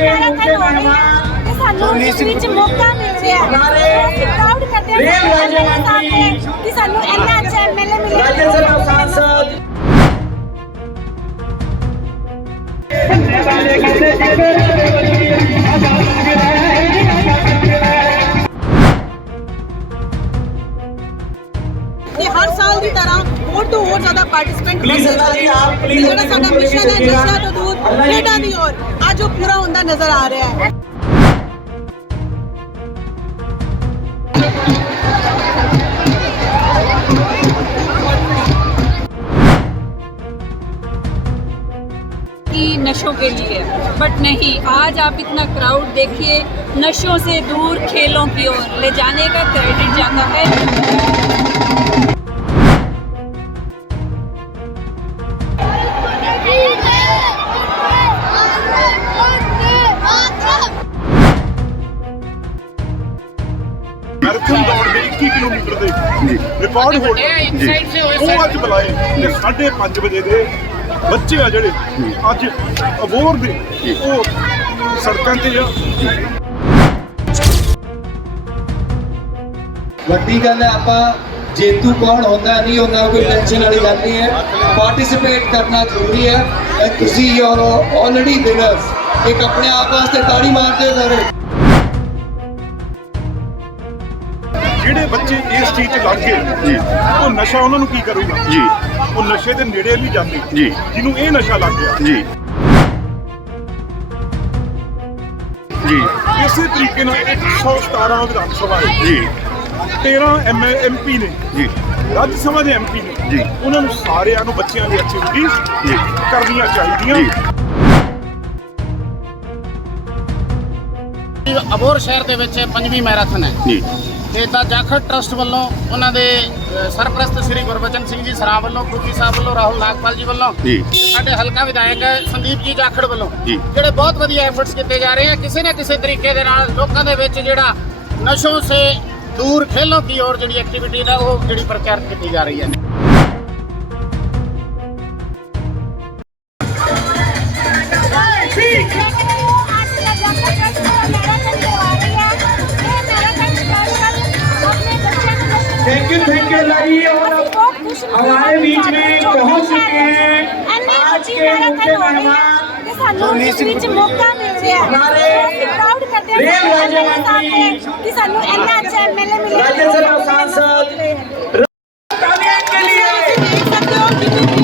Marathon ਹੋ ਰਹੀ ਹੈ ਤੇ ਸਾਨੂੰ ਇਸ ਵਿੱਚ ਮੌਕਾ ਮਿਲ ਰਿਹਾ ਹੈ ਅਸੀਂ ਪ੍ਰਾਊਡ ਕਰਦੇ ਹਾਂ MLA ਸਾਹਿਬ ਤੇ ਕਿ ਸਾਨੂੰ ਇੰਨਾ ਅੱਛਾ ਐਮਐਲਏ ਮਿਲਿਆ ਰਾਜਨ ਸਰ ਸਾਂਸਦ ਤੇ ਹਰ ਸਾਲ ਦੀ ਤਰ੍ਹਾਂ ਹੋਰ ਤੋਂ ਹੋਰ ਜ਼ਿਆਦਾ ਪਾਰਟਿਸਿਪੈਂਟ Please, Sardar ji, ਆਪ please ਜਿਹੜਾ ਸਾਡਾ ਆਪਣੇ ਮਿਸ਼ਨ ਹੈ ਜਿਸ ਤੋਂ ਖੇਡਾਂ ਦੀ ਔਰ ਅੱਜ ਉਹ ਪੂਰਾ ਹੁੰਦਾ ਨਜ਼ਰ ਆ ਰਿਹਾ ਹੈ कि नशों के लिए बट नहीं आज आप इतना क्राउड देखिए नशों से दूर खेलों की ओर ले जाने का क्रेडिट जाता है ਦੇ। ਰਿਕਾਰਡ ਹੋਲਡਰ ਉਹ ਅੱਜ ਬੁਲਾਏ ਤੇ 5:30 ਵਜੇ ਦੇ ਬੱਚੇ ਆ ਜਿਹੜੇ। ਅੱਜ ਅਬੋਰ ਦੇ। ਉਹ ਸੜਕਾਂ ਤੇ ਆ। ਵੱਡੀ ਗੱਲ ਹੈ ਆਪਾਂ ਜੇਤੂ ਕੌਣ ਹੁੰਦਾ ਨਹੀਂ ਹੁੰਦਾ ਕੋਈ ਟੈਨਸ਼ਨ ਵਾਲੀ ਗੱਲ ਨਹੀਂ ਹੈ। ਪਾਰਟਿਸਿਪੇਟ ਕਰਨਾ ਜ਼ਰੂਰੀ ਹੈ। ਤੁਸੀਂ ਯੂ ਆਲਰੇਡੀ ਵਿਨਰਸ ਇੱਕ ਆਪਣੇ ਆਪ ਵਾਸਤੇ ਤਾੜੀ ਮਾਰਦੇ ਹੋ ਸਾਰੇ। ਜਿਹੜੇ ਬੱਚੇ ਇਸ ਚੀਜ਼ 'ਚ ਲੱਗ ਗਏ ਜੀ। ਉਹ ਨਸ਼ਾ ਉਹਨਾਂ ਨੂੰ ਕੀ ਕਰੂਗਾ? ਜੀ। ਉਹ ਨਸ਼ੇ ਦੇ ਨੇੜੇ ਨਹੀਂ ਜਾਂਦੇ ਜੀ। ਜਿਹਨੂੰ ਇਹ ਨਸ਼ਾ ਲੱਗ ਗਿਆ। ਜੀ। ਜੀ। ਇਸੇ ਤਰੀਕੇ ਨਾਲ 117 ਵਿਧਾਨ ਸਭਾ ਹੈ। ਜੀ। 13 ਐਮ ਐਮਪੀ ਨੇ। ਜੀ। ਰਾਜ ਸਭਾ ਦੇ ਐਮਪੀ ਨੇ। ਜੀ। ਉਹਨਾਂ ਨੂੰ ਸਾਰਿਆਂ ਨੂੰ ਬੱਚਿਆਂ ਦੀ ਐਕਟੀਵਿਟੀਜ਼ ਜੀ। ਕਰਨੀਆਂ ਚਾਹੀਦੀਆਂ। ਜੀ। ਅਬੋਰ ਸ਼ਹਿਰ ਦੇ ਵਿੱਚ ਪੰਜਵੀਂ ਮੈਰਾਥਨ ਹੈ। ਜੀ। ਤੇ ਦਾ ਜਾਖੜ ਟਰਸਟ ਵੱਲੋਂ ਉਹਨਾਂ ਦੇ ਸਰਪ੍ਰਸਤ ਸ੍ਰੀ ਗੁਰਬਚਨ ਸਿੰਘ ਜੀ ਸਰਾਂ ਵੱਲੋਂ ਕੁੱਤੀ ਸਾਹਿਬ ਵੱਲੋਂ ਰਾਹੁਲ ਨਾਗਪਾਲ ਜੀ ਵੱਲੋਂ ਜੀ। ਸਾਡੇ ਹਲਕਾ ਵਿਧਾਇਕ ਸੰਦੀਪ ਜੀ ਜਾਖੜ ਵੱਲੋਂ। ਜਿਹੜੇ ਬਹੁਤ ਵਧੀਆ ਐਫਰਟਸ ਕੀਤੇ ਜਾ ਰਹੇ ਆ ਕਿਸੇ ਨਾ ਕਿਸੇ ਤਰੀਕੇ ਦੇ ਨਾਲ ਲੋਕਾਂ ਦੇ ਵਿੱਚ ਜਿਹੜਾ ਨਸ਼ੋਂ ਸੇ ਦੂਰ ਖੇਲੋਂ ਕੀ ਔਰ ਜਿਹੜੀ ਐਕਟੀਵਿਟੀ ਦਾ ਉਹ ਜਿਹੜੀ ਪ੍ਰਚਾਰ ਕੀਤੀ ਜਾ ਰਹੀ ਹੈ। थैंक यू थैंक यू लड़ी और हमारे बीच में पहुंच चुके हैं आज के मुख्य मेहमान राज्यसभा सांसद के लिए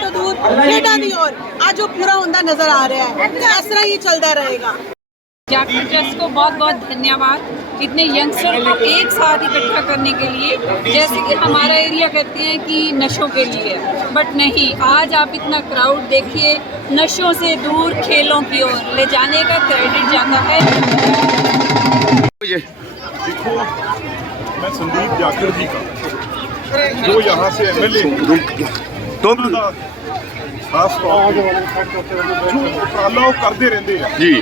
ਤੋਂ ਦੂਰ ਅੱਲਾ ਜੀ। ਖੇਡਾਂ ਦੀ ਔਰ ਅੱਜ ਉਹ ਪੂਰਾ ਹੁੰਦਾ ਨਜ਼ਰ ਆ ਰਿਹਾ ਹੈ ਤੇ ਇਸ ਤਰ੍ਹਾਂ ਹੀ ਚੱਲਦਾ ਰਹੇਗਾ जाखड़ ट्रस्ट को बहुत बहुत धन्यवाद इतने यंगस्टर को एक साथ इकट्ठा करने के लिए जैसे कि हमारा एरिया कहते हैं कि नशों के लिए बट नहीं आज आप इतना क्राउड देखिए नशों से दूर खेलों की ओर ले जाने का क्रेडिट जाता है देखो मैं संदीप जाखड़ जी का जो यहाँ से एमएलए दोनों ਦਾ ਖਾਸ ਤੌਰ ਤੇ ਜੋ ਉਪਰਾਲਾ ਉਹ ਕਰਦੇ ਰਹਿੰਦੇ ਆ। ਜੀ।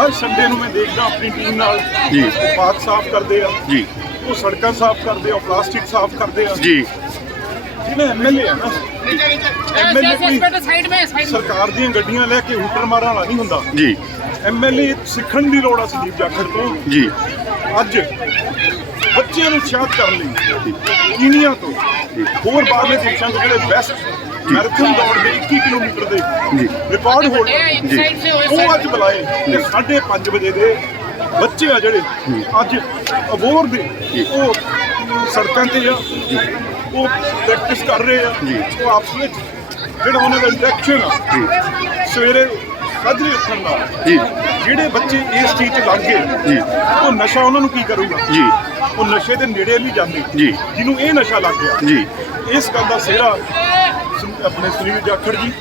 ਹਰ ਸੰਡੇ ਨੂੰ ਮੈਂ ਦੇਖਦਾ ਆਪਣੀ ਟੀਮ ਨਾਲ। ਜੀ। ਪਾਰਕ ਸਾਫ਼ ਕਰਦੇ ਆ। ਜੀ। ਉਹ ਸੜਕਾਂ ਸਾਫ਼ ਕਰਦੇ ਆ ਪਲਾਸਟਿਕ ਸਾਫ਼ ਕਰਦੇ ਆ। ਜੀ। ਜਿਹੜੇ ਐਮਐਲਏ ਆ ਨਾ ਐਮਐਲਏ ਕੋਈ ਸਾਈਡ ਵਿੱਚ ਸਾਈਡ ਸਰਕਾਰ ਦੀਆਂ ਗੱਡੀਆਂ ਲੈ ਕੇ ਹੁਟਰ ਮਾਰਨ ਵਾਲਾ ਨਹੀਂ ਹੁੰਦਾ। ਜੀ। ਐਮਐਲਏ ਸਿੱਖਣ ਦੀ ਲੋੜ ਆ ਸੰਦੀਪ ਜਾਖੜ ਤੋਂ। ਜੀ। ਅੱਜ ਬੱਚਿਆਂ ਨੂੰ ਉਤਸ਼ਾਹਿਤ ਕਰਨ ਲਈ ਕੀਨੀਆ ਤੋਂ। ਹੋਰ ਬਾਹਰਲੇ ਦੇਸ਼ਾਂ ਤੋਂ ਜਿਹੜੇ ਬੈਸਟ ਮੈਰਾਥਨ ਦੌੜ ਦੇ 21 ਕਿਲੋਮੀਟਰ ਦੇ ਰਿਕਾਰਡ ਹੋਲਡਰ ਉਹ ਅੱਜ ਬੁਲਾਏ ਤੇ 5:30 ਵਜੇ ਦੇ ਬੱਚੇ ਆ ਜਿਹੜੇ ਅੱਜ ਅਬੋਰ ਦੇ। ਉਹ ਸੜਕਾਂ ਤੇ ਆ। ਉਹ ਪ੍ਰੈਕਟਿਸ ਕਰ ਰਹੇ ਆ। ਉਹ ਆਪਸ ਵਿੱਚ ਜਿਹੜਾ ਉਹਨਾਂ ਦਾ ਇੰਟਰੈਕਸ਼ਨ ਆ ਸਵੇਰੇ ਸਾਜਰੇ ਉੱਠਣ ਦਾ ਜਿਹੜੇ ਬੱਚੇ ਇਸ ਚੀਜ਼ 'ਚ ਲੱਗ ਗਏ ਉਹ ਨਸ਼ਾ ਉਹਨਾਂ ਨੂੰ ਕੀ ਕਰੂਗਾ? ਜੀ। ਉਹ ਨਸ਼ੇ ਦੇ ਨੇੜੇ ਨਹੀਂ ਜਾਂਦੇ। ਜੀ। ਜਿਹਨੂੰ ਇਹ ਨਸ਼ਾ ਲੱਗ ਗਿਆ। ਜੀ। ਇਸ ਗੱਲ ਦਾ ਸਿਹਰਾ ਆਪਣੇ ਸੁਨੀਲ ਜਾਖੜ ਜੀ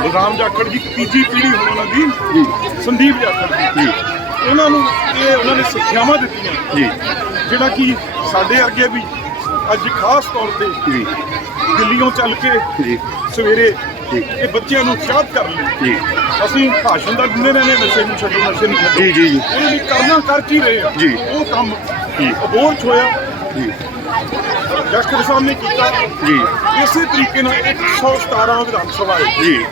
ਬਲਰਾਮ ਜਾਖੜ ਜੀ ਤੀਜੀ ਪੀੜ੍ਹੀ ਹੁਣ ਉਹਨਾਂ ਦੀ। ਸੰਦੀਪ ਜਾਖੜ ਜੀ। ਉਹਨਾਂ ਨੂੰ ਇਹ ਉਹਨਾਂ ਨੇ ਸਿੱਖਿਆਵਾਂ ਦਿੱਤੀਆਂ। ਜੀ। ਜਿਹੜਾ ਕਿ ਸਾਡੇ ਅੱਗੇ ਵੀ ਅੱਜ ਖਾਸ ਤੌਰ ਤੇ ਦਿੱਲੀੋਂ ਚੱਲ ਕੇ ਜੀ। ਸਵੇਰੇ ਜੀ। ਇਹ ਬੱਚਿਆਂ ਨੂੰ ਉਤਸ਼ਾਹਿਤ ਕਰਨ ਲਈ। ਜੀ। ਅਸੀਂ ਭਾਸ਼ਣ ਦਾ ਦਿੰਦੇ ਰਹਿੰਦੇ ਨਸ਼ੇ ਨੂੰ ਛੱਡੋ ਨਸ਼ੇ ਨੂੰ ਛੱਡੋ। ਜੀ, ਜੀ, ਜੀ। ਉਹਨਾਂ ਦੀ ਕਰਨਾ ਕਰ ਕੀ ਰਹੇ ਆ। ਜੀ। ਉਹ ਕੰਮ ਜੀ। ਅਬੋਰਡ ਹੋਇਆ। ਜੀ। ਜਸਕਰ ਸਾਹਿਬ ਨੇ ਕੀਤਾ। ਜੀ। ਇਸੇ ਤਰੀਕੇ ਨਾਲ 117 ਵਿਧਾਨ ਸਭਾ ਹੈ ਜੀ।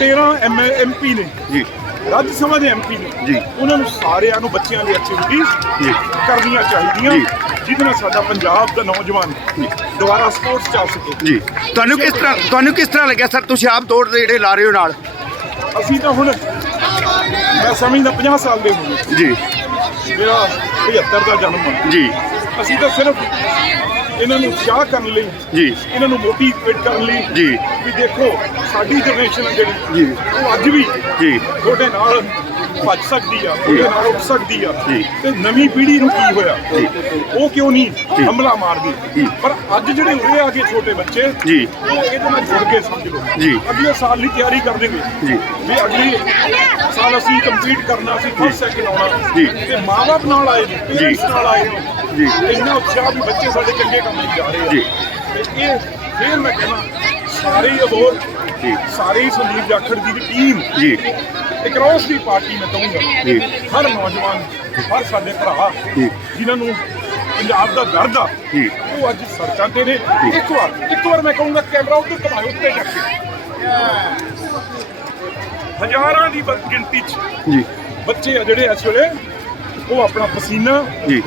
13 ਐਮਪੀ ਨੇ। ਜੀ। ਰਾਜ ਸਭਾ ਦੇ ਐਮਪੀ ਨੇ। ਜੀ। ਉਹਨਾਂ ਨੂੰ ਸਾਰਿਆਂ ਨੂੰ ਬੱਚਿਆਂ ਦੀ ਐਕਟੀਵਿਟੀਜ਼ ਜੀ। ਕਰਨੀਆਂ ਚਾਹੀਦੀਆਂ। ਜੀ। ਜਿਹਦੇ ਨਾਲ ਸਾਡਾ ਪੰਜਾਬ ਦਾ ਨੌਜਵਾਨ ਦੁਬਾਰਾ ਸਪੋਰਟਸ ਚ ਆ ਸਕੇ। ਜੀ। ਤੁਹਾਨੂੰ ਕਿਸ ਤਰ੍ਹਾਂ ਤੁਹਾਨੂੰ ਕਿਸ ਤਰ੍ਹਾਂ ਲੱਗਿਆ ਸਰ? ਤੁਸੀਂ ਆਪ ਦੌੜ ਜਿਹੜੇ ਲਾ ਰਹੇ ਹੋ ਨਾਲ। ਅਸੀਂ ਤਾਂ ਹੁਣ ਮੈਂ ਸਮਝਦਾ 50 ਸਾਲ ਦੇ ਹੋ ਗਏ। ਜੀ। ਮੇਰਾ 75 ਦਾ ਜਨਮ ਹੈ ਜੀ ਅਸੀਂ ਤਾਂ ਸਿਰਫ ਇਹਨਾਂ ਨੂੰ ਉਤਸ਼ਾਹ ਕਰਨ ਲਈ ਜੀ ਇਹਨਾਂ ਨੂੰ ਮੋਟੀਵੇਟ ਕਰਨ ਲਈ ਜੀ। ਵੀ ਦੇਖੋ ਸਾਡੀ ਜਨਰੇਸ਼ਨ ਜਿਹੜੀ ਜੀ। ਉਹ ਅੱਜ ਵੀ ਜੀ ਤੁਹਾਡੇ ਨਾਲ ਭੱਜ ਸਕਦੀ ਆ ਤੁਹਾਡੇ ਨਾਲ ਉੱਠ ਸਕਦੀ ਆ। ਤੇ ਨਵੀਂ ਪੀੜ੍ਹੀ ਨੂੰ ਕੀ ਹੋਇਆ। ਉਹ ਕਿਉਂ ਨਹੀਂ। ਹਮਲਾ ਮਾਰਦੀ। ਪਰ ਅੱਜ ਜਿਹੜੇ ਉਰੇ ਆ ਗਏ ਛੋਟੇ ਬੱਚੇ ਜੀ। ਉਹ ਇਹਦੇ ਨਾਲ ਜੁੜ ਕੇ ਸਮਝ ਲਓ ਜੀ। ਅਗਲੇ ਸਾਲ ਲਈ ਤਿਆਰੀ ਕਰ ਦੇਣਗੇ ਜੀ। ਵੀ ਅਗਲੀ ਸਾਲ ਅਸੀਂ ਕੰਪਲੀਟ ਕਰਨਾ ਸੀ ਫਸਟ ਸੈਕਿੰਡ ਆਉਣਾ ਜੀ। ਤੇ ਮਾਂ-ਬਾਪ ਨਾਲ ਆਏ ਨੇ parents ਨਾਲ ਆਏ ਨੇ ਜੀ। ਇੰਨਾ ਉਤਸ਼ਾਹ ਵੀ ਬੱਚੇ ਸਾਡੇ ਚੰਗੇ ਕੰਮ ਲਈ ਜਾ ਰਹੇ ਆ ਜੀ। ਤੇ ਇਹ ਫਿਰ ਮੈਂ ਕਹਿੰਦਾ ਸਾਰੇ ਅਬੋਰ ਜੀ। ਸਾਰੇ ਸੰਦੀਪ ਜਾਖੜ ਦੀ ਟੀਮ ਜੀ ਅਕ੍ਰੋਸ ਦੀ ਪਾਰਟੀ ਮੈਂ ਕਹੂੰਗਾ। ਹਰ ਨੌਜਵਾਨ ਹਰ ਸਾਡੇ ਭਰਾ। ਜਿਨ੍ਹਾਂ ਨੂੰ ਪੰਜਾਬ ਦਾ ਦਰਦ ਆ। ਉਹ ਅੱਜ ਸੜਕਾਂ ਤੇ ਨੇ। ਇੱਕ ਵਾਰ ਇੱਕ ਵਾਰ ਮੈਂ ਕਹੂੰਗਾ ਕੈਮਰਾ ਉੱਤੇ ਘਮਾਓ ਉੱਤੇ ਜਾ ਕੇ। ਹਜ਼ਾਰਾਂ ਦੀ ਗਿਣਤੀ 'ਚ ਜੀ। ਬੱਚੇ ਆ ਜਿਹੜੇ ਇਸ ਵੇਲੇ ਉਹ ਆਪਣਾ ਪਸੀਨਾ ਜੀ।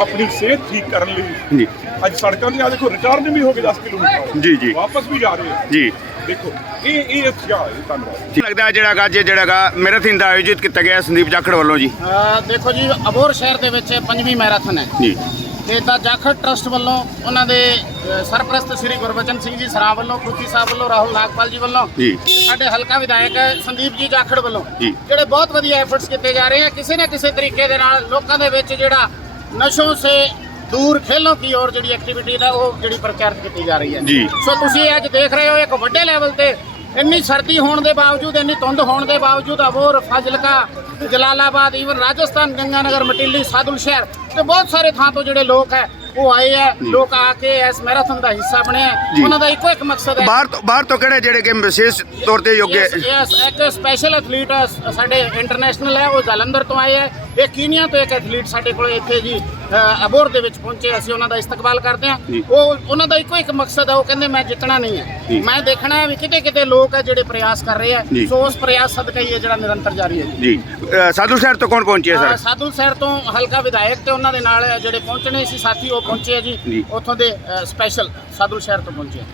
ਆਪਣੀ ਸਿਹਤ ਠੀਕ ਕਰਨ ਲਈ ਜੀ। ਅੱਜ ਸੜਕਾਂ ਤੇ ਆ ਦੇਖੋ ਰਿਟਰਨ ਵੀ ਹੋ ਗਏ 10 ਕਿਲੋਮੀਟਰ। ਜੀ, ਜੀ। ਵਾਪਸ ਵੀ ਜਾ ਰਹੇ ਆ। ਜੀ। ਦੇਖੋ ਇਹ ਇਹ ਉਤਸ਼ਾਹ ਹੈ ਧੰਨਵਾਦ ਕੀ ਲੱਗਦਾ ਹੈ ਜਿਹੜਾ ਅੱਜ ਜਿਹੜਾਗਾ ਮੈਰਾਥਨ ਦਾ ਆਯੋਜਿਤ ਕੀਤਾ ਗਿਆ ਸੰਦੀਪ ਜਾਖੜ ਵੱਲੋਂ ਜੀ ਅਹ ਦੇਖੋ ਜੀ ਅਬੋਰ ਸ਼ਹਿਰ ਦੇ ਵਿੱਚ ਪੰਜਵੀਂ ਮੈਰਾਥਨ ਹੈ ਜੀ ਤੇ ਦਾ ਜਾਖੜ ਟਰਸਟ ਵੱਲੋਂ ਉਹਨਾਂ ਦੇ ਅਹ, ਸਰਪ੍ਰਸਤ ਸ੍ਰੀ ਗੁਰਬਚਨ ਸਿੰਘ ਜੀ ਸਰਾਂ ਵੱਲੋਂ ਕੁੱਤੀ ਸਾਹਿਬ ਵੱਲੋਂ ਰਾਹੁਲ ਨਾਗਪਾਲ ਜੀ ਵੱਲੋਂ ਜੀ। ਸਾਡੇ ਹਲਕਾ ਵਿਧਾਇਕ ਸੰਦੀਪ ਜੀ ਜਾਖੜ ਵੱਲੋਂ ਜੀ। ਜਿਹੜੇ ਬਹੁਤ ਵਧੀਆ ਐਫਰਟਸ ਕੀਤੇ ਜਾ ਰਹੇ ਆ ਕਿਸੇ ਨਾ ਕਿਸੇ ਤਰੀਕੇ ਦੇ ਨਾਲ ਲੋਕਾਂ ਦੇ ਵਿੱਚ ਜਿਹੜਾ ਨਸ਼ੋਂ ਸੇ ਦੂਰ ਖੇਲੋਂ ਕੀ ਔਰ ਜਿਹੜੀ ਐਕਟੀਵਿਟੀ ਦਾ ਉਹ ਜਿਹੜੀ ਪ੍ਰਚਾਰਿਤ ਕੀਤੀ ਜਾ ਰਹੀ ਹੈ। ਜੀ। ਸੋ ਤੁਸੀਂ ਅੱਜ ਦੇਖ ਰਹੇ ਹੋ ਇੱਕ ਵੱਡੇ ਲੈਵਲ ਤੇ ਇੰਨੀ ਸਰਦੀ ਹੋਣ ਦੇ ਬਾਵਜੂਦ ਇੰਨੀ ਧੁੰਦ ਹੋਣ ਦੇ ਬਾਵਜੂਦ ਅਬੋਰ ਫਾਜ਼ਿਲਕਾ ਜਲਾਲਾਬਾਦ ਈਵਨ ਰਾਜਸਥਾਨ ਗੰਗਾਨਗਰ ਮਟਿੱਲੀ ਸਾਦੁਲ ਸ਼ਹਿਰ ਤੇ ਬਹੁਤ ਸਾਰੇ ਥਾਂ ਤੋਂ ਜਿਹੜੇ ਲੋਕ ਹੈ ਉਹ ਆਏ ਹੈ। ਲੋਕ ਆ ਕੇ ਇਸ ਮੈਰਾਥਨ ਦਾ ਹਿੱਸਾ ਬਣੇ ਹੈ। ਜੀ। ਉਹਨਾਂ ਦਾ ਇੱਕੋ ਇੱਕ ਮਕਸਦ ਹੈ। ਬਾਹਰ ਤੋਂ ਬਾਹਰ ਤੋਂ ਕਿਹੜੇ ਜਿਹੜੇ ਕਿ ਵਿਸ਼ੇਸ਼ ਤੌਰ ਤੇ ਯੋਗ ਯੈਸ ਯੈਸ ਇੱਕ ਸਪੈਸ਼ਲ ਐਥਲੀਟ ਸਾਡੇ ਇੰਟਰਨੈਸ਼ਨਲ ਹੈ ਉਹ ਜਲੰਧਰ ਤੋਂ ਆਏ ਹੈ। ਇਹ ਕੀਨੀਆ ਤੋਂ ਇੱਕ ਐਥਲੀਟ ਸਾਡੇ ਕੋਲ ਇੱਥੇ ਜੀ ਅਬੋਰ ਦੇ ਵਿੱਚ ਪਹੁੰਚੇ ਅਸੀਂ ਉਹਨਾਂ ਦਾ ਇਸਤਕਬਾਲ ਕਰਦੇ ਹਾਂ। ਉਹ ਉਹਨਾਂ ਦਾ ਇੱਕੋ ਇੱਕ ਮਕਸਦ ਹੈ ਉਹ ਕਹਿੰਦੇ ਮੈਂ ਜਿੱਤਣਾ ਨਹੀਂ। ਹੈ ਮੈਂ ਦੇਖਣਾ ਹੈ ਵੀ ਕਿਤੇ ਕਿਤੇ ਲੋਕ ਹੈ ਜਿਹੜੇ ਪ੍ਰਯਾਸ ਕਰ ਰਹੇ। ਹੈ ਸੋ ਉਸ ਪ੍ਰਯਾਸ ਸਦਕਾ ਹੀ ਇਹ ਜਿਹੜਾ ਨਿਰੰਤਰ ਜਾਰੀ ਹੈ ਜੀ ਸਾਧੂ ਸ਼ਹਿਰ ਤੋਂ ਕੌਣ ਪਹੁੰਚੇ ਸਰ ਸਾਧੂ ਸ਼ਹਿਰ ਤੋਂ ਹਲਕਾ ਵਿਧਾਇਕ ਤੇ ਉਹਨਾਂ ਦੇ ਨਾਲ ਜਿਹੜੇ ਪਹੁੰਚਣੇ ਸੀ ਸਾਥੀ ਉਹ ਪਹੁੰਚੇ ਆ ਜੀ। ਉੱਥੋਂ ਦੇ ਸਪੈਸ਼ਲ ਸਾਧੂ ਸ਼ਹਿਰ ਤੋਂ ਪਹੁੰਚੇ ਆ